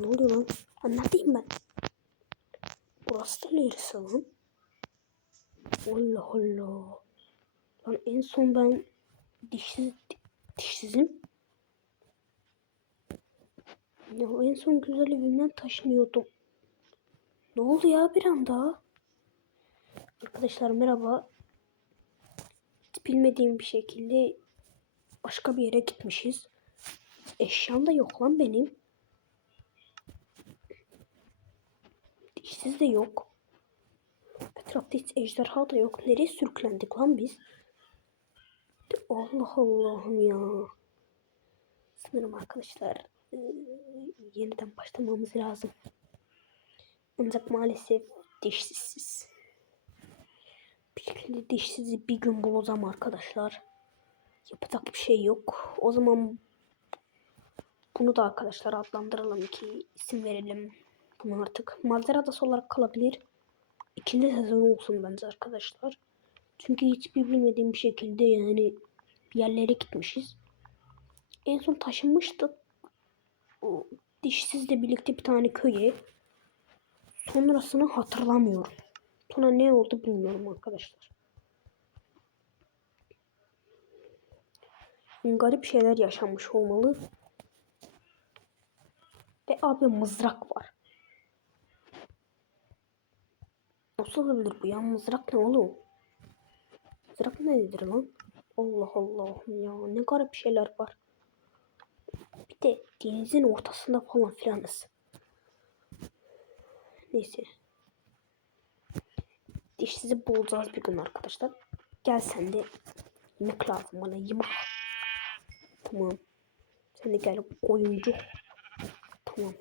ne oluyor lan? Anlatayım ben. Burası da neresi lan? Allah Allah. Lan en son ben dişsiz, dişsizim. Ya en son güzel evimden taşınıyordum. Ne oldu ya bir anda? Arkadaşlar merhaba. Hiç bilmediğim bir şekilde başka bir yere gitmişiz. Eşyam da yok lan benim. Dişsiz de yok. Etrafta hiç ejderha da yok. Nereye sürüklendik lan biz? Allah Allah'ım ya. Sanırım arkadaşlar e, yeniden başlamamız lazım. Ancak maalesef dişsizsiz. Bir şekilde dişsizi bir gün bulacağım arkadaşlar. Yapacak bir şey yok. O zaman bunu da arkadaşlar adlandıralım ki isim verelim. Bunu artık Malzer Adası olarak kalabilir. İkinci sezon olsun bence arkadaşlar. Çünkü hiçbir bilmediğim bir şekilde yani yerlere gitmişiz. En son taşınmıştık. O dişsizle birlikte bir tane köye. Sonrasını hatırlamıyorum. Sonra ne oldu bilmiyorum arkadaşlar. Garip şeyler yaşanmış olmalı. Ve abi mızrak var. Nasıl olabilir bu ya? Mızrak ne oğlum? Mızrak nedir lan? Allah Allah ya ne garip şeyler var. Bir de denizin ortasında falan filanız. Neyse. Dişsizi bulacağız bir gün arkadaşlar. Gel sen de yemek lazım bana yemek. Tamam. Sen de gel oyuncu. Tamam.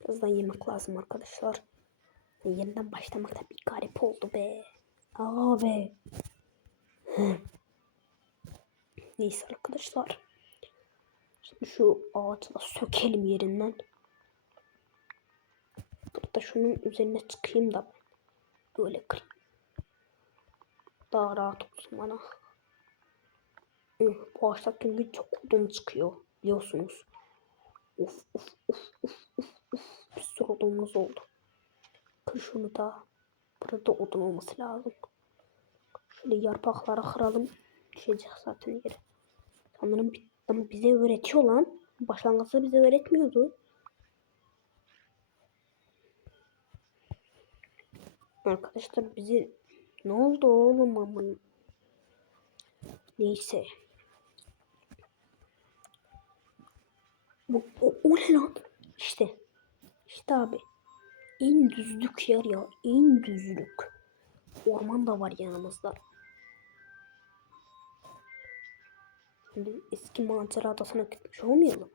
Birazdan yemek lazım arkadaşlar. Yeniden başlamak da bir garip oldu be. Aa be. Neyse arkadaşlar. Şimdi şu ağaçla sökelim yerinden. Burada şunun üzerine çıkayım da böyle kırayım. Daha rahat olsun bana. Bu ağaçta çünkü çok odun çıkıyor biliyorsunuz. Uf uf uf uf uf uf. Bir sürü odunumuz oldu. Kır şunu da. Burada odun olması lazım. Şöyle yarpakları kıralım. Düşecek zaten yere. Sanırım bize öğretiyor lan. Başlangıçta bize öğretmiyordu. Arkadaşlar bizi ne oldu oğlum aman. Neyse. Bu, o, o ne lan? İşte. İşte abi. En düzlük yer ya. En düzlük. Orman da var yanımızda. Şimdi eski macera adasına gitmiş olmayalım.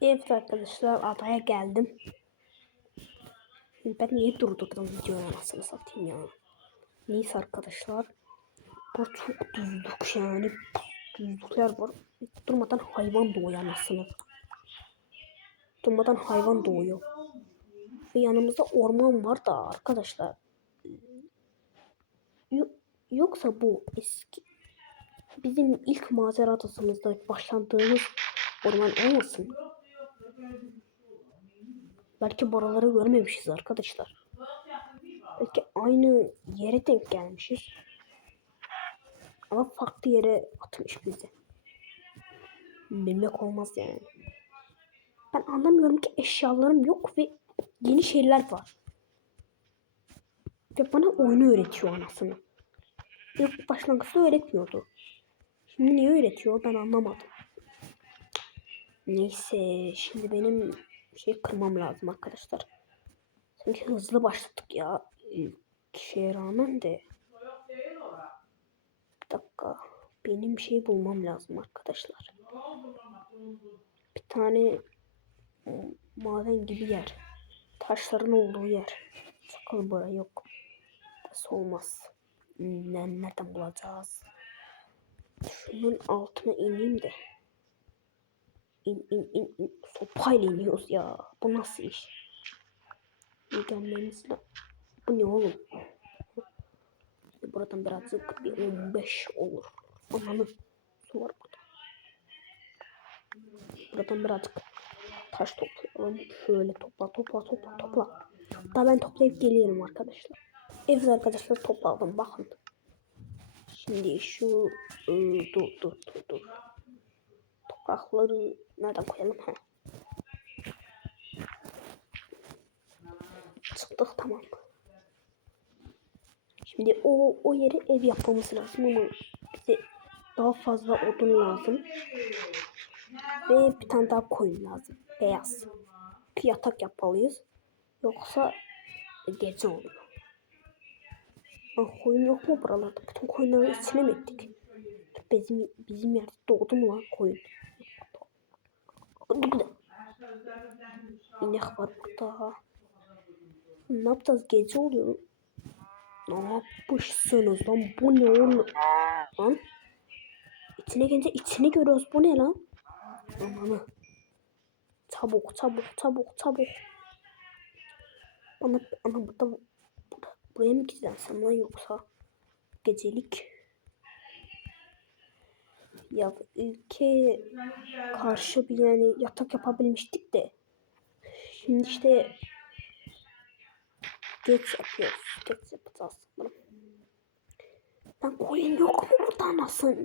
Evet arkadaşlar adaya geldim. Ben niye durdurdum videoyu anasını satayım ya. Neyse arkadaşlar. Bu çok düzlük yani. Düzlükler var. Durmadan hayvan doğuyor anasını. Durmadan hayvan doğuyor. Ve yanımızda orman var da arkadaşlar. Yoksa bu eski bizim ilk macera adasımızda başladığımız orman olmasın? Belki buraları görmemişiz arkadaşlar. Belki aynı yere denk gelmişiz. Ama farklı yere atmış bizi. Bilmek olmaz yani. Ben anlamıyorum ki eşyalarım yok ve yeni şeyler var. Ve bana oyunu öğretiyor anasını. İlk başlangıçta öğretmiyordu. Şimdi niye öğretiyor ben anlamadım. Neyse şimdi benim şey kırmam lazım arkadaşlar. Sanki hızlı başladık ya. İlk şeye rağmen de. Bir dakika. Benim şey bulmam lazım arkadaşlar. Bir tane maden gibi yer. Taşların olduğu yer. Sakın buraya yok. Burası olmaz. Nereden bulacağız? Şunun altına ineyim de. İn in in in. Sopayla iniyoruz ya. Bu nasıl iş? Gelmemiz Bu ne oğlum? Buradan birazcık bir 15 olur. Anladım. Su var burada. buradan birazcık taş toplayalım. Şöyle topla topla topla topla. Daha ben toplayıp geliyorum arkadaşlar. Evet arkadaşlar topladım bakın. Şimdi şu ıı, dur dur dur dur. Toprakları nereden koyalım ha? Çıktık tamam. Şimdi o o yere ev yapmamız lazım ama bize daha fazla odun lazım. Ve bir tane daha koyun lazım. Beyaz. Bir yatak yapmalıyız. Yoksa gece oluyor. Lan koyun yok mu buralarda? Bütün koyunları içine mi ettik? Bizim, bizim yerde doğdu mu lan koyun? İnek var burada. Ne yapacağız? Gece oluyor. Ne yapmışsınız lan? Bu ne oğlum? Lan. İçine gelince içini görüyoruz. Bu ne lan? Amanı. Çabuk çabuk çabuk çabuk. Bana ana burada, burada buraya mı gideceğim sana yoksa? Gecelik. Ya ülke karşı bir yani yatak yapabilmiştik de. Şimdi işte geç yapıyoruz geç yapacağız sanırım. Ben koyun yok mu burada nasıl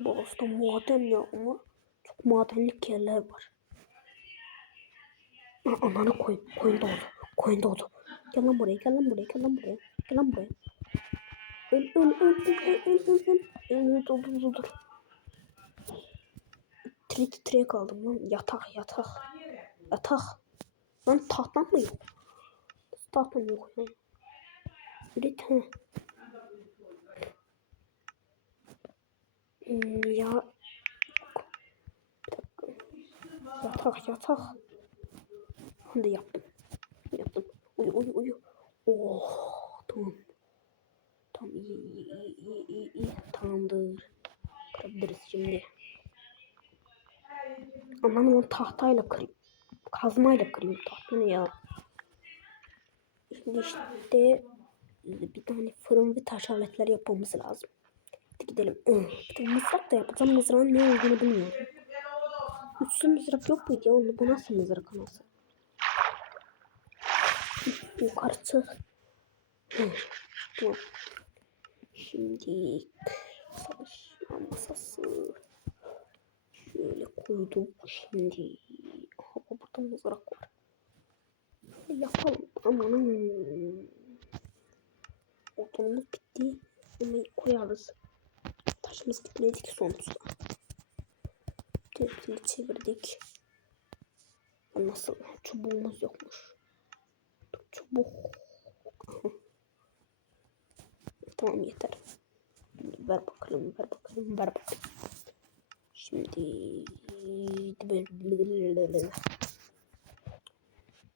bu aslında maden ya ama çok madenlik yerler var Aa, Ananı koyun. Koyun doğdu. Koyun doğdu. Gel lan buraya. Gel lan buraya. Gel lan buraya. Gel lan buraya. Öl öl öl öl öl öl öl öl. Öl dur dur dur dur. Titre titreye kaldım lan. Yatak yatak. Yatak. Lan tahtam mı yok? Tahtam yok ya. Üret he. Hmm, ya. Bir dakika. Yatak yatak. Bunu da yaptım. Yaptım. Uyu uyu uyu. Oh tamam. Tamam iyi iyi iyi iyi iyi iyi. Tamamdır. Kırabiliriz şimdi. Aman onu tahtayla kırayım. Kazmayla kırayım tahtını ya. Şimdi işte bir tane fırın ve taş aletler yapmamız lazım. Hadi gidelim. Bir de mızrak da yapacağım. Mızrağın ne olduğunu bilmiyorum. Üçlü mızrak yok muydu ya? Onu bu nasıl mızrak anası? Yukarı çık. Şimdi çalışma masası şöyle koydum. Şimdi aha burada mızrak var. Yapalım. Amanın. Odunumuz bitti. Onu koyarız. Taşımız bitmedi ki sonuçta. Tepsini çevirdik. Nasıl? Çubuğumuz yokmuş. Çubuk. tamam yeter. Ver bakalım, ver bakalım, ver bakalım. Şimdi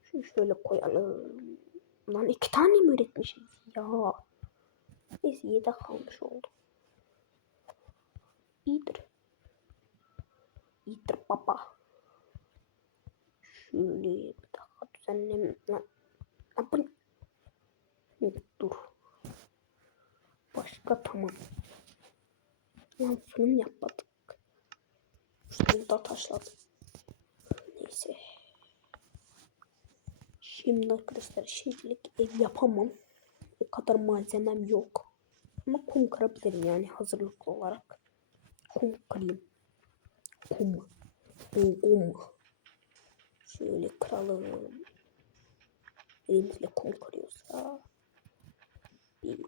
şunu şöyle koyalım. Lan iki tane mi üretmişiz ya? Neyse yedek kalmış oldu. Baba. Şöyle bir dakika düzenlem. Lan Yapın. Dur. Başka tamam. Lan fırın yapmadık. Şunu da taşladım. Neyse. Şimdi arkadaşlar şimdilik ev yapamam. O kadar malzemem yok. Ama kum kırabilirim yani hazırlıklı olarak. Kum kırayım. Kum. Kum. Şöyle kıralım elimizle kum kırıyorsa bir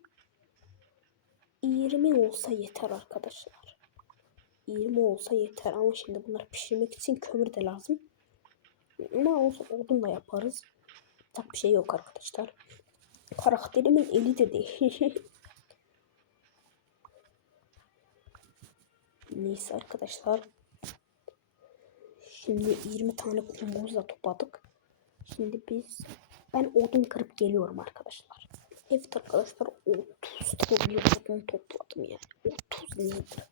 20 olsa yeter arkadaşlar. 20 olsa yeter ama şimdi bunları pişirmek için kömür de lazım. Ama olsa odunla yaparız. Tak bir şey yok arkadaşlar. Karakterimin eli de değil. Neyse arkadaşlar. Şimdi 20 tane kumumuzu da topladık. Şimdi biz ben odun kırıp geliyorum arkadaşlar. Evet arkadaşlar 30 tane odun topladım yani. 30 nedir?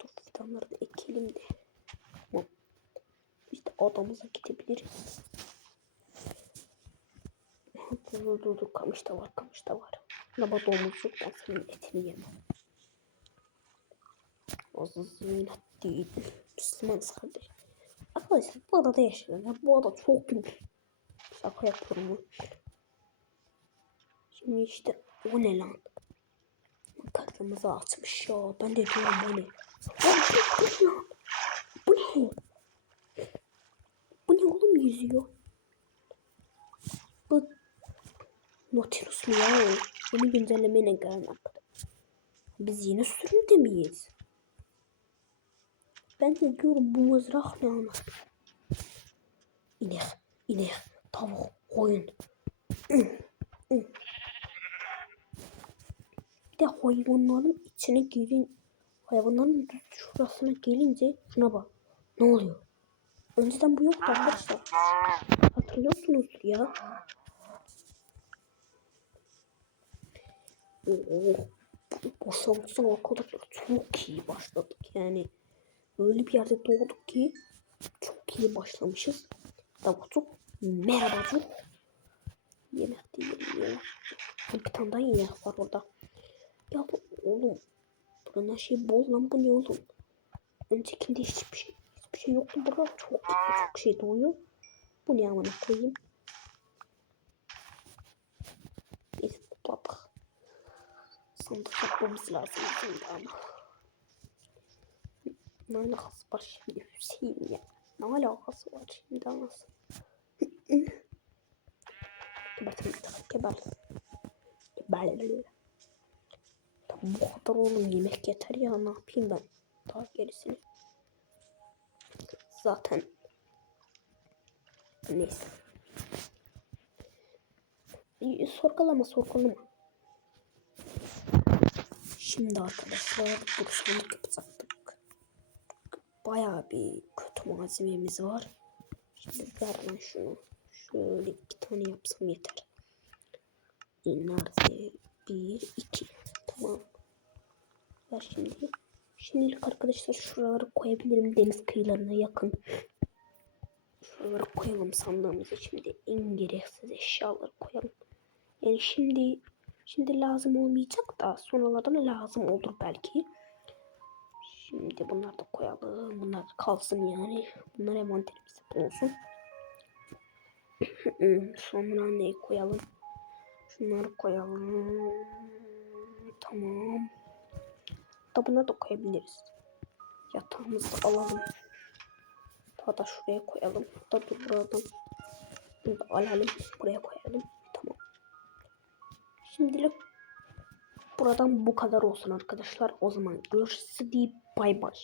Dur fidanları da ekelim de. Tamam. İşte adamıza gidebiliriz. Dur dur dur kamış da var kamış da var. Ama domuz yok ben senin etini yemem. Aziz'in değil. Müslümanız kardeş. Arkadaşlar bu adada yaşıyorum. Ya, bu ada çok büyük. Şaka yapıyorum. bu. Şimdi işte o ne lan? Karnımızı açmış ya. Ben de diyorum bu ne? Bu ne? Bu ne? Oğlum yüzüyor? Bu Nautilus mu ya? Yeni güncellemeyle gelen arkadaş. Biz yeni sürümde miyiz? Ben de diyorum bu mızrak ne anlat? İnek, inek, tavuk, koyun. Bir de hayvanların içine girin. Hayvanların şurasına gelince şuna bak. Ne oluyor? Önceden bu yoktu arkadaşlar. Hatırlıyorsunuzdur ya. Oo, boşaltısın arkadaşlar çok iyi başladık yani. Öyle bir yerde doğduk ki çok iyi başlamışız. Davutçuk merhaba çok. Yemek değil ya. Bir tane daha yemek var orada. Ya bu oğlum. Buranın şey bol lan bu ne oğlum? Öncekinde hiçbir şey, hiçbir şey yoktu. Burada çok çok şey doğuyor. Bu ne amına koyayım? Neyse topladık. Sandık yapmamız lazım şimdi ama. Ne alakası var şimdi Hüseyin ya? Ne alakası var şimdi anasın? Gebertin artık. Gebertin. Tamam bu kadar oğlum yemek yeter ya ne yapayım ben daha gerisini. Zaten neyse. Sorgulama sorgulama. Şimdi arkadaşlar buruşmanlık yapacaktık. Bayağı bir kötü malzememiz var. Şimdi ver ben şunu. Şöyle iki tane yapsam yeter. Nerede? Bir, iki. Tamam. Ver şimdi. Şimdilik arkadaşlar şuraları koyabilirim deniz kıyılarına yakın. Şuraları koyalım sandığımıza şimdi en gereksiz eşyaları koyalım. Yani şimdi şimdi lazım olmayacak da sonralardan lazım olur belki. Şimdi bunları da koyalım. Bunlar da kalsın yani. Bunlar envanterimizde olsun. Sonra neyi koyalım? Şunları koyalım. Tamam. Da buna da koyabiliriz. Yatağımızı alalım. Daha da şuraya koyalım. Da dur buradan. Bunu da alalım. Buraya koyalım. Tamam. Şimdilik buradan bu kadar olsun arkadaşlar. O zaman görüşürüz deyip bay bay.